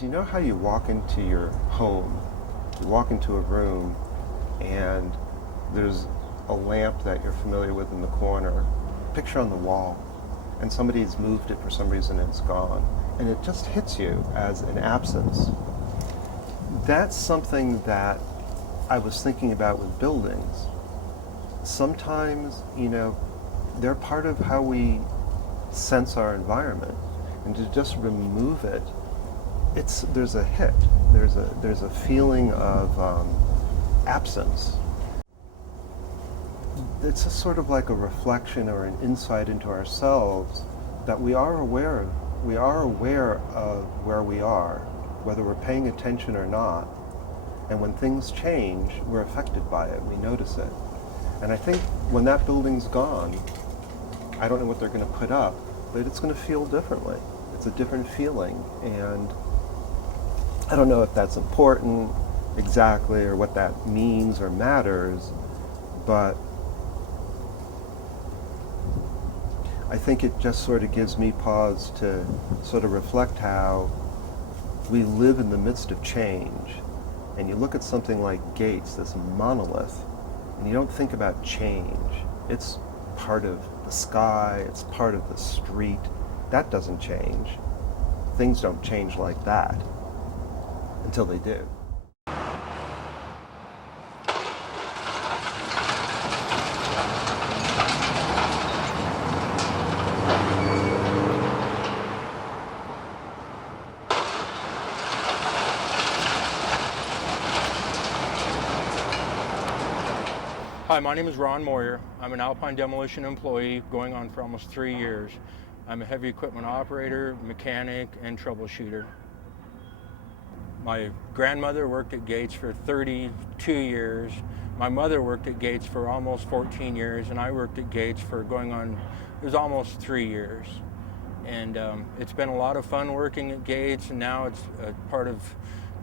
is, you know how you walk into your home, you walk into a room, and there's a lamp that you're familiar with in the corner, picture on the wall, and somebody's moved it for some reason and it's gone. And it just hits you as an absence. That's something that I was thinking about with buildings. Sometimes, they're part of how we sense our environment. And to just remove it, there's a hit. There's a feeling of absence. It's a sort of like a reflection or an insight into ourselves that we are aware of. We are aware of where we are, whether we're paying attention or not. And when things change, we're affected by it. We notice it. And I think when that building's gone, I don't know what they're going to put up, but it's going to feel differently. It's a different feeling. And I don't know if that's important exactly or what that means or matters, but I think it just sort of gives me pause to sort of reflect how we live in the midst of change. And you look at something like Gates, this monolith, and you don't think about change. It's part of the sky, it's part of the street. That doesn't change. Things don't change like that until they do. Hi, my name is Ron Moyer. I'm an Alpine Demolition employee going on for almost 3 years. I'm a heavy equipment operator, mechanic, and troubleshooter. My grandmother worked at Gates for 32 years. My mother worked at Gates for almost 14 years, and I worked at Gates for it was almost 3 years. And it's been a lot of fun working at Gates, and now it's a part of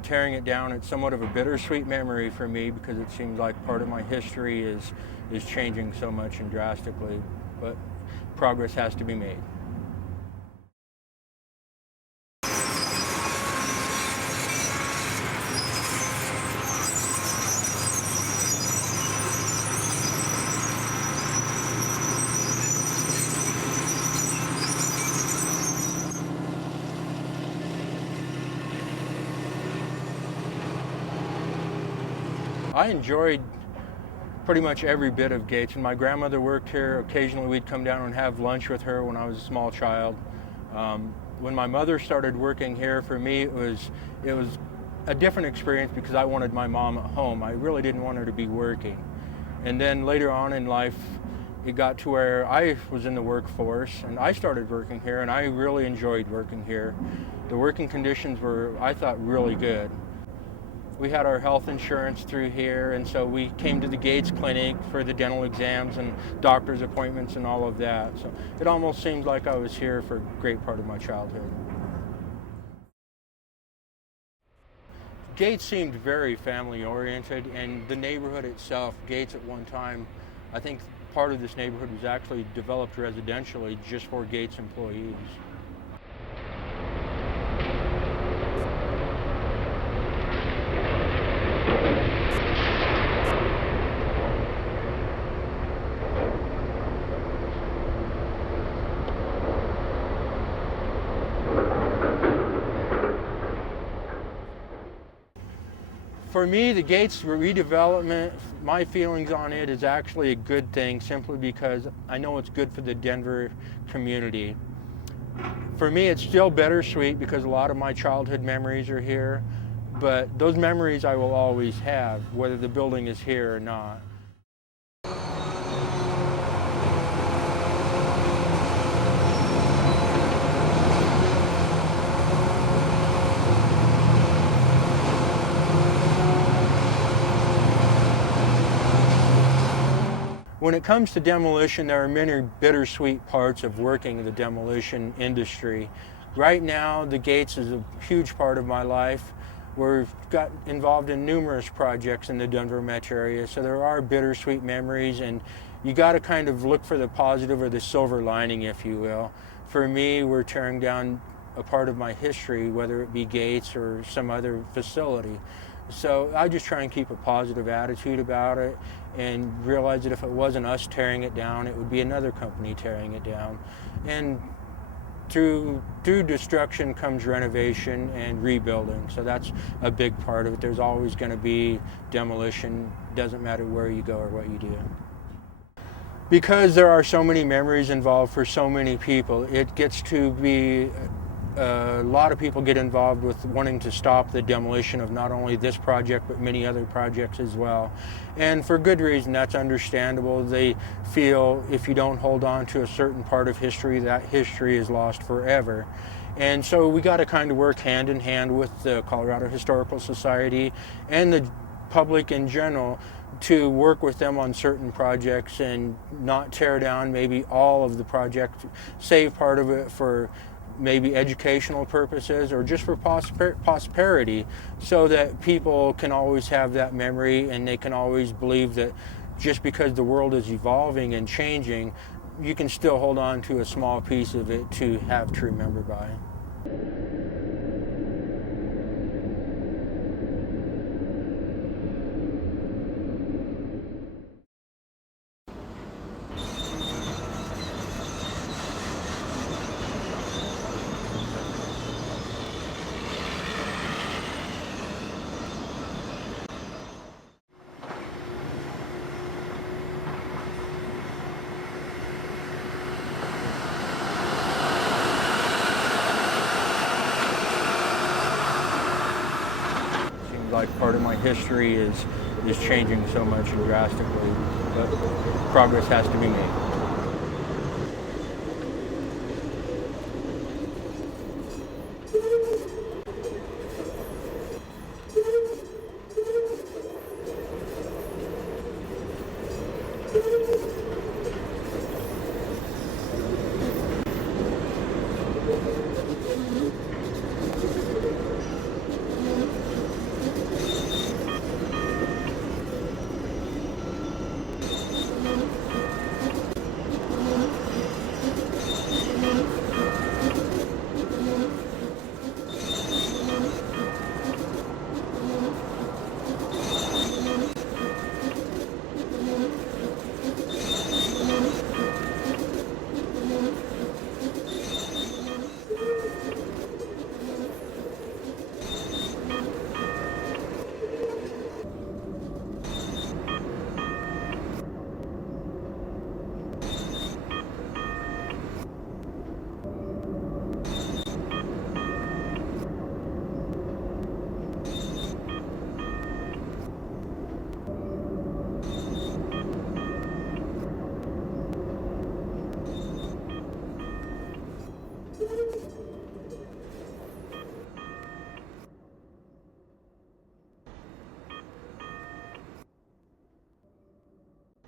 tearing it down. It's somewhat of a bittersweet memory for me because it seems like part of my history is changing so much and drastically, but progress has to be made. I enjoyed pretty much every bit of Gates. When my grandmother worked here, occasionally we'd come down and have lunch with her when I was a small child. When my mother started working here, for me it was a different experience because I wanted my mom at home. I really didn't want her to be working. And then later on in life, it got to where I was in the workforce and I started working here, and I really enjoyed working here. The working conditions were, I thought, really good. We had our health insurance through here, and so we came to the Gates Clinic for the dental exams and doctor's appointments and all of that. So it almost seems like I was here for a great part of my childhood. Gates seemed very family-oriented, and the neighborhood itself, Gates at one time, I think part of this neighborhood was actually developed residentially just for Gates employees. For me, the Gates redevelopment, my feelings on it is actually a good thing simply because I know it's good for the Denver community. For me, it's still bittersweet because a lot of my childhood memories are here, but those memories I will always have, whether the building is here or not. When it comes to demolition, there are many bittersweet parts of working in the demolition industry. Right now, the Gates is a huge part of my life. We've got involved in numerous projects in the Denver metro area, so there are bittersweet memories, and you got to kind of look for the positive or the silver lining, if you will. For me, we're tearing down a part of my history, whether it be Gates or some other facility. So I just try and keep a positive attitude about it and realize that if it wasn't us tearing it down, it would be another company tearing it down. And through destruction comes renovation and rebuilding. So that's a big part of it. There's always going to be demolition, doesn't matter where you go or what you do. Because there are so many memories involved for so many people, it gets to be a lot of people get involved with wanting to stop the demolition of not only this project but many other projects as well. And for good reason, that's understandable. They feel if you don't hold on to a certain part of history, that history is lost forever. And so we got to kind of work hand in hand with the Colorado Historical Society and the public in general to work with them on certain projects and not tear down maybe all of the project, save part of it for maybe educational purposes or just for prosperity, so that people can always have that memory and they can always believe that just because the world is evolving and changing, you can still hold on to a small piece of it to have to remember by. Like part of my history is changing so much and drastically, but progress has to be made.